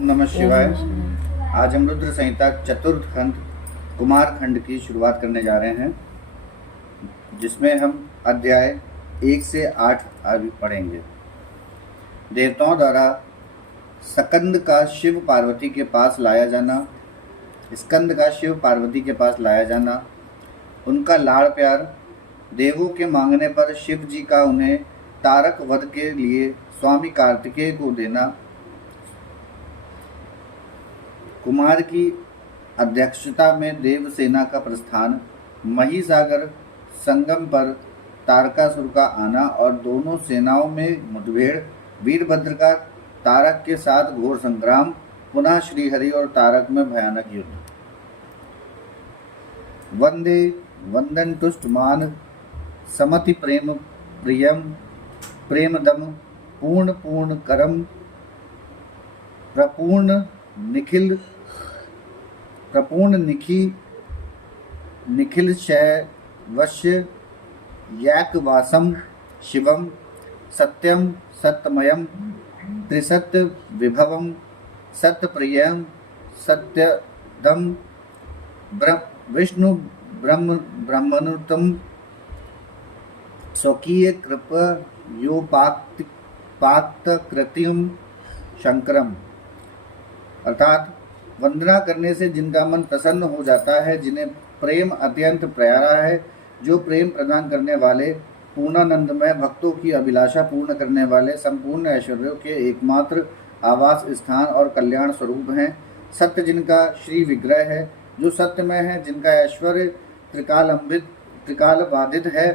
नमः शिवाय। आज हम रुद्र संहिता चतुर्थ खंड कुमार खंड की शुरुआत करने जा रहे हैं, जिसमें हम अध्याय 1 से 8 आगे पढ़ेंगे। देवताओं द्वारा स्कंद का शिव पार्वती के पास लाया जाना, उनका लाड़ प्यार, देवों के मांगने पर शिव जी का उन्हें तारक वध के लिए स्वामी कार्तिकेय को देना, कुमार की अध्यक्षता में देवसेना का प्रस्थान, महिसागर संगम पर तारकासुर का आना और दोनों सेनाओं में मुठभेड़, वीरभद्र का तारक के साथ घोर संग्राम, पुनः श्रीहरि और तारक में भयानक युद्ध। वंदे वंदन तुष्ट मान समति प्रेम प्रियम प्रेमदम पूर्ण पूर्ण करम प्रपूर्ण निखिल शय वश्य याकवासम शिवम सत्यम सत्यमयम त्रिसत्य विभवम सत्यप्रियम सत्यदम विष्णु ब्रह्मनुतम स्वकीय कृपयोपाक्त कृतिम शंकरम। अर्थात वंदना करने से जिनका मन प्रसन्न हो जाता है, जिन्हें प्रेम अत्यंत प्यारा है, जो प्रेम प्रदान करने वाले, पूर्णानंदमय, भक्तों की अभिलाषा पूर्ण करने वाले, संपूर्ण ऐश्वर्यों के एकमात्र आवास स्थान और कल्याण स्वरूप हैं, सत्य जिनका श्री विग्रह है, जो सत्यमय है, जिनका ऐश्वर्य त्रिकाल बाधित है,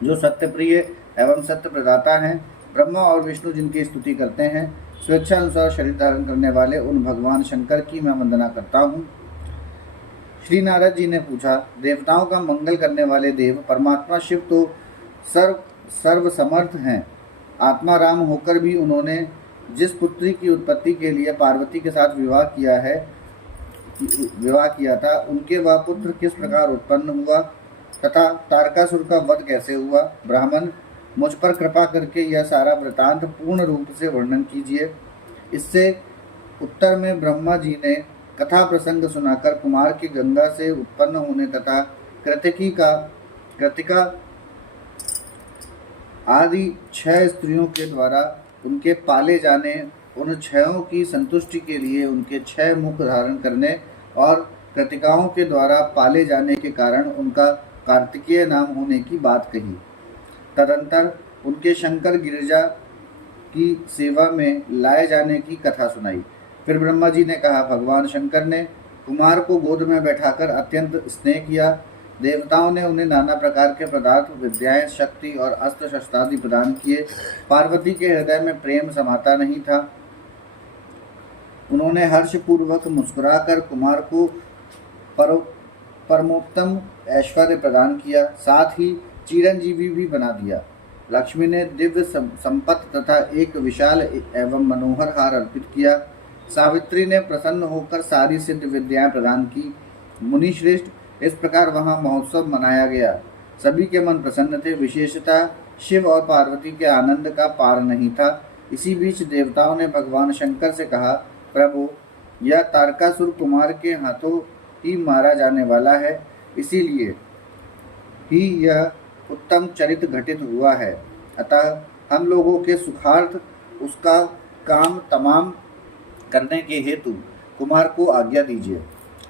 जो सत्यप्रिय एवं सत्य प्रदाता हैं, ब्रह्मा और विष्णु जिनकी स्तुति करते हैं, स्वेच्छा अनुसार शरीर धारण करने वाले उन भगवान शंकर की मैं वंदना करता हूँ। श्री नारद जी ने पूछा, देवताओं का मंगल करने वाले देव परमात्मा शिव तो सर्वसमर्थ हैं, आत्मा राम होकर भी उन्होंने जिस पुत्री की उत्पत्ति के लिए पार्वती के साथ विवाह किया था, उनके वह पुत्र किस प्रकार उत्पन्न हुआ तथा तारकासुर का वध कैसे हुआ। ब्राह्मण, मुझ पर कृपा करके यह सारा वृतांत पूर्ण रूप से वर्णन कीजिए। इससे उत्तर में ब्रह्मा जी ने कथा प्रसंग सुनाकर कुमार की गंगा से उत्पन्न होने तथा कृतिका आदि 6 स्त्रियों के द्वारा उनके पाले जाने, उन 6 की संतुष्टि के लिए उनके 6 मुख धारण करने और कृतिकाओं के द्वारा पाले जाने के कारण उनका कार्तिकेय नाम होने की बात कही। तदंतर उनके शंकर गिरिजा की सेवा में लाए जाने की कथा सुनाई। फिर ब्रह्मा जी ने कहा, भगवान शंकर ने कुमार को गोद में बैठाकर अत्यंत स्नेह किया। देवताओं ने उन्हें नाना प्रकार के पदार्थ, विद्याएं, शक्ति और अस्त्र शस्त्रादि प्रदान किए। पार्वती के हृदय में प्रेम समाता नहीं था। उन्होंने हर्षपूर्वक मुस्कुराकर कुमार को परमोत्तम ऐश्वर्य प्रदान किया, साथ ही चिरंजीवी भी बना दिया। लक्ष्मी ने दिव्य संपत्ति तथा एक विशाल एवं मनोहर हार अर्पित किया। सावित्री ने प्रसन्न होकर सारी सिद्ध विद्याएं प्रदान की। मुनि श्रेष्ठ, इस प्रकार वहां महोत्सव मनाया गया। सभी के मन प्रसन्न थे। विशेषतः शिव और पार्वती के आनंद का पार नहीं था। इसी बीच देवताओं ने भगवान शंकर से कहा, प्रभु, यह तारकासुर कुमार के हाथों ही मारा जाने वाला है, इसीलिए ही यह उत्तम चरित घटित हुआ है। अतः हम लोगों के सुखार्थ उसका काम तमाम करने के हेतु कुमार को आज्ञा दीजिए।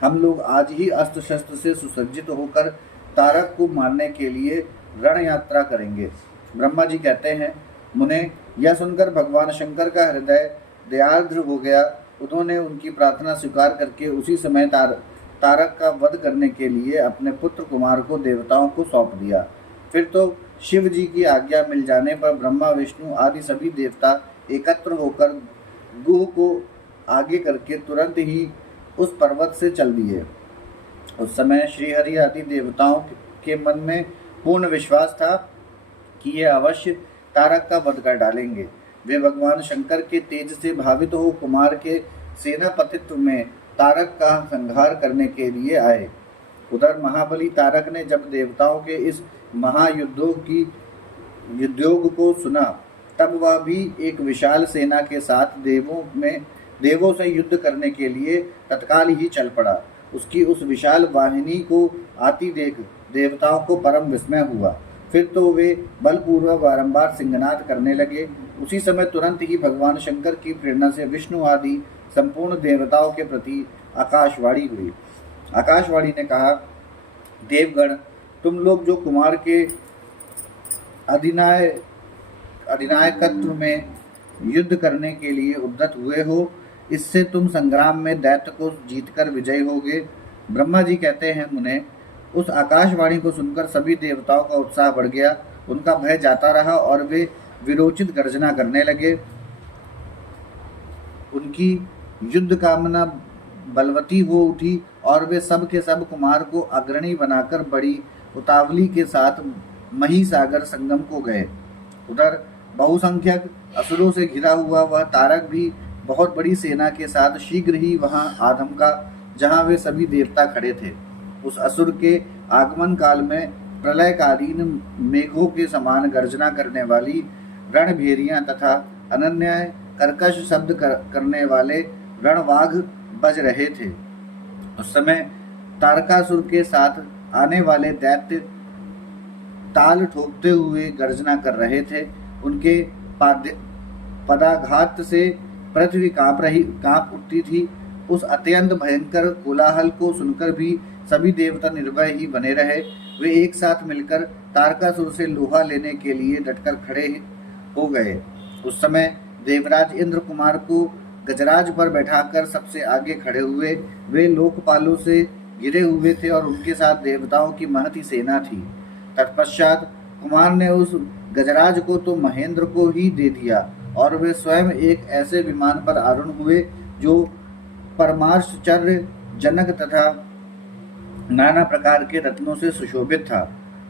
हम लोग आज ही अस्त्र शस्त्र से सुसज्जित होकर तारक को मारने के लिए रण यात्रा करेंगे। ब्रह्मा जी कहते हैं, मुने, यह सुनकर भगवान शंकर का हृदय दयार्द्र हो गया। उन्होंने उनकी प्रार्थना स्वीकार करके उसी समय तारक का वध करने के लिए अपने पुत्र कुमार को देवताओं को सौंप दिया। फिर तो शिव जी की आज्ञा मिल जाने पर ब्रह्मा, विष्णु आदि सभी देवता एकत्र होकर गुह को आगे करके तुरंत ही उस पर्वत से चल दिए। उस समय श्रीहरि आदि देवताओं के मन में पूर्ण विश्वास था कि ये अवश्य तारक का वध कर डालेंगे। वे भगवान शंकर के तेज से भावित हो कुमार के सेनापतित्व में तारक का संहार करने के लिए आए। उधर महाबली तारक ने जब देवताओं के इस महायुद्धों की युद्धयोग को सुना तब वह भी एक विशाल सेना के साथ देवों से युद्ध करने के लिए तत्काल ही चल पड़ा। उसकी उस विशाल वाहिनी को आती देख देवताओं को परम विस्मय हुआ। फिर तो वे बलपूर्वक बारंबार सिंहनाद करने लगे। उसी समय तुरंत ही भगवान शंकर की प्रेरणा से विष्णु आदि संपूर्ण देवताओं के प्रति आकाशवाणी हुई। आकाशवाणी ने कहा, देवगण, तुम लोग जो कुमार के अधिनायकत्व में युद्ध करने के लिए उद्यत हुए हो, इससे तुम संग्राम में दैत्य को जीतकर विजयी होगे। ब्रह्मा जी कहते हैं, मुने, उस आकाशवाणी को सुनकर सभी देवताओं का उत्साह बढ़ गया। उनका भय जाता रहा और वे विरोचित गर्जना करने लगे। उनकी युद्ध कामना बलवती हो उठी और वे सब के सब कुमार को अग्रणी बनाकर बड़ी उतावली के साथ महीसागर संगम को गए। उधर बहुसंख्यक असुरों से घिरा हुआ वह तारक भी बहुत बड़ी सेना के साथ शीघ्र ही वहां आ धमका, जहां वे सभी देवता खड़े थे। उस असुर के आगमन काल में प्रलयकालीन मेघों के समान गर्जना करने वाली रणभेरियां तथा अनन्य कर्कश शब्द करने वाले रणवाघ बज रहे थे। उस समय तारकासुर के साथ आने वाले दैत्य ताल ठोकते हुए गर्जना कर रहे थे। उनके पदाघात से पृथ्वी कांप उठती थी। उस अत्यंत भयंकर कोलाहल को सुनकर भी सभी देवता निर्भय ही बने रहे। वे एक साथ मिलकर तारकासुर से लोहा लेने के लिए डटकर खड़े हो गए। उस समय देवराज इंद्र कुमार को गजराज पर बैठाकर सबसे आगे खड़े हुए। वे लोकपालों से घिरे हुए थे और उनके साथ देवताओं की महती सेना थी। तत्पश्चात कुमार ने उस गजराज को तो महेंद्र को ही दे दिया और वे स्वयं एक ऐसे विमान पर आरूढ़ हुए जो परमाश्चर्य जनक तथा नाना प्रकार के रत्नों से सुशोभित था।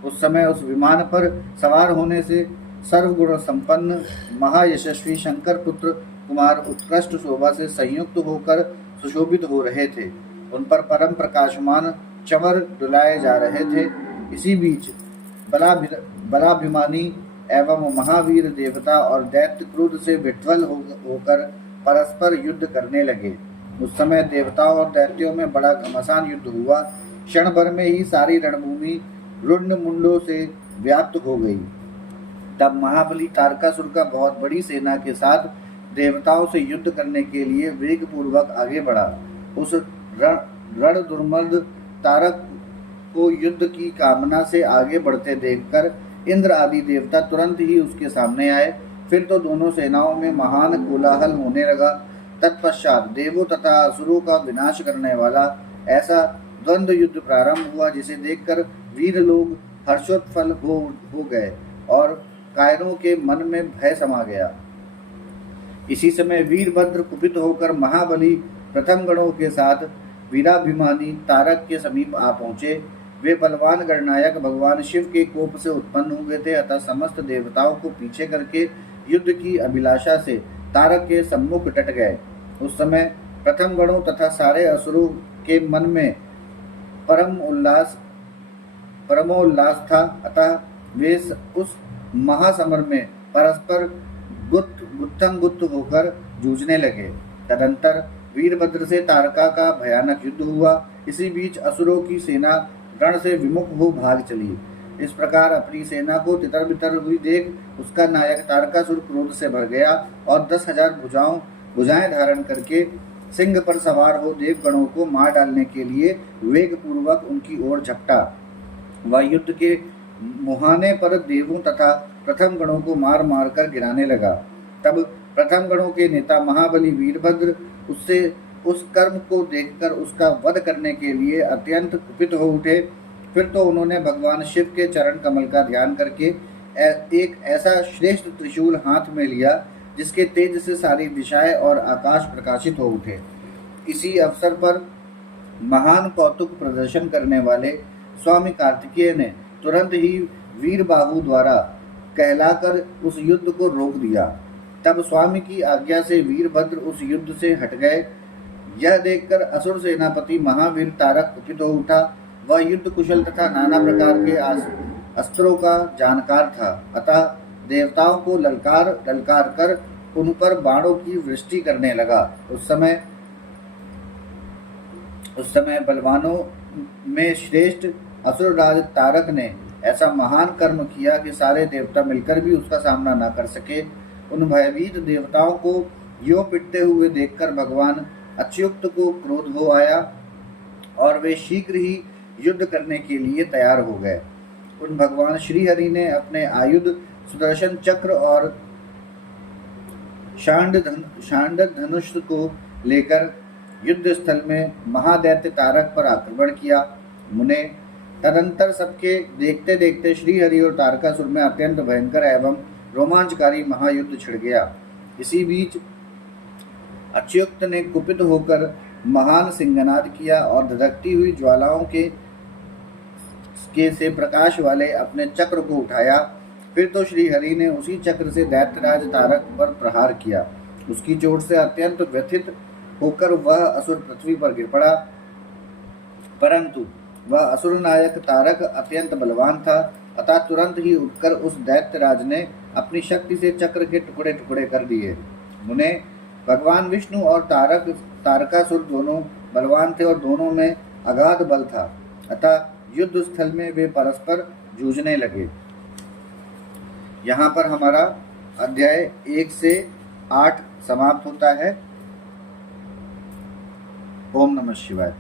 उस समय उस विमान पर सवार होने से सर्वगुण संपन्न महायशस्वी शंकर पुत्र कुमार उत्कृष्ट शोभा से संयुक्त होकर सुशोभित हो रहे थे। उन पर परम प्रकाशमान चंवर डुलाए जा रहे थे। इसी बीच बलाभिमानी एवं महावीर देवता और दैत्य क्रोध से विह्वल होकर परस्पर युद्ध करने लगे। उस समय देवताओं और दैत्यों में बड़ा घमासान युद्ध हुआ। क्षण भर में ही सारी रणभूमि रुंड मुंडों से व्याप्त हो गई। तब महाबली तारकासुर का बहुत बड़ी सेना के साथ देवताओं से युद्ध करने के लिए वेग पूर्वक आगे बढ़ा। उस रण दुर्मद तारक को युद्ध की कामना से आगे बढ़ते देखकर इंद्र आदि देवता तुरंत ही उसके सामने आए। फिर तो दोनों सेनाओं में महान कोलाहल होने लगा। तत्पश्चात देवों तथा असुरों का विनाश करने वाला ऐसा द्वंद्व युद्ध प्रारंभ हुआ, जिसे देखकर वीर लोग हर्षोत्फल हो गए और कायरों के मन में भय समा गया। इसी समय वीरभद्र कुपित होकर महाबली प्रथम गणों के साथ वीराभिमानी तारक के समीप आ पहुंचे। वे बलवान गणनायक भगवान शिव के कोप से उत्पन्न हुए थे, अतः समस्त देवताओं को पीछे करके युद्ध की अभिलाषा से तारक के सम्मुख डट गए। उस समय प्रथम गणों तथा सारे असुरों के मन में परमोल्लास था, अतः वे उस महासमर में परस्पर गुत्थंगुत्थ होकर जूझने लगे। तदंतर वीरभद्र से तारका का भयानक युद्ध हुआ। इसी बीच असुरों की सेना रण से विमुख हो भाग चली। इस प्रकार अपनी सेना को तितर बितर हुई देख उसका नायक तारकासुर क्रोध से भर गया और 10,000 भुजाएं धारण करके सिंह पर सवार हो देवगणों को मार डालने के लिए वेग पूर्वक उनकी ओर झपटा। वह युद्ध के मुहाने पर देवों तथा प्रथम गणों को मार मार कर गिराने लगा। तब प्रथम गणों के नेता महाबली वीरभद्र उससे उस कर्म को देखकर उसका वध करने के लिए अत्यंत कुपित हो उठे। फिर तो उन्होंने भगवान शिव के चरण कमल का ध्यान करके एक ऐसा श्रेष्ठ त्रिशूल हाथ में लिया जिसके तेज से सारी दिशाएं और आकाश प्रकाशित हो उठे। इसी अवसर पर महान कौतुक प्रदर्शन करने वाले स्वामी कार्तिकेय ने तुरंत ही वीरबाहु द्वारा कहलाकर उस युद्ध को रोक दिया। तब स्वामी की आज्ञा से वीरभद्र उस युद्ध से हट गए। यह देखकर असुर सेनापति महावीर तारक कुपित हो उठा। वह युद्ध कुशल तथा नाना प्रकार के अस्त्रों का जानकार था, अतः देवताओं को ललकार ललकार कर उन पर बाणों की वृष्टि करने लगा। उस समय बलवानों में श्रेष्ठ असुरराज तारक ने ऐसा महान कर्म किया कि सारे देवता मिलकर भी उसका सामना न कर सके। उन भयभीत देवताओं को यों पिटते हुए देखकर भगवान अच्युत को क्रोध हो आया और वे शीघ्र ही युद्ध करने के लिए तैयार हो गए। उन भगवान श्रीहरि ने अपने आयुध सुदर्शन चक्र और शांड धनुष को लेकर युद्ध स्थल में महादैत्य तारक पर आक्रमण किया। मुने तदंतर सबके देखते देखते श्रीहरि और तारकासुर में अत्यंत भयंकर एवं रोमांचकारी महायुद्ध छिड़ गया। इसी बीच अच्युत ने कुपित होकर महान सिंहनाद किया और धधकती हुई ज्वालाओं के से प्रकाश वाले अपने चक्र को उठाया। फिर तो श्रीहरि ने उसी चक्र से दैत्यराज तारक पर प्रहार किया। उसकी चोट से अत्यंत व्यथित होकर वह असुर पृथ्वी पर गिर पड़ा, परंतु वह असुर नायक तारक अत्यंत बलवान था, अतः तुरंत ही उठकर उस दैत्यराज ने अपनी शक्ति से चक्र के टुकड़े टुकड़े कर दिए। मुने भगवान विष्णु और तारकासुर दोनों बलवान थे और दोनों में अगाध बल था, अतः युद्ध स्थल में वे परस्पर जूझने लगे। यहाँ पर हमारा अध्याय 1 से 8 समाप्त होता है। ओम नमः शिवाय।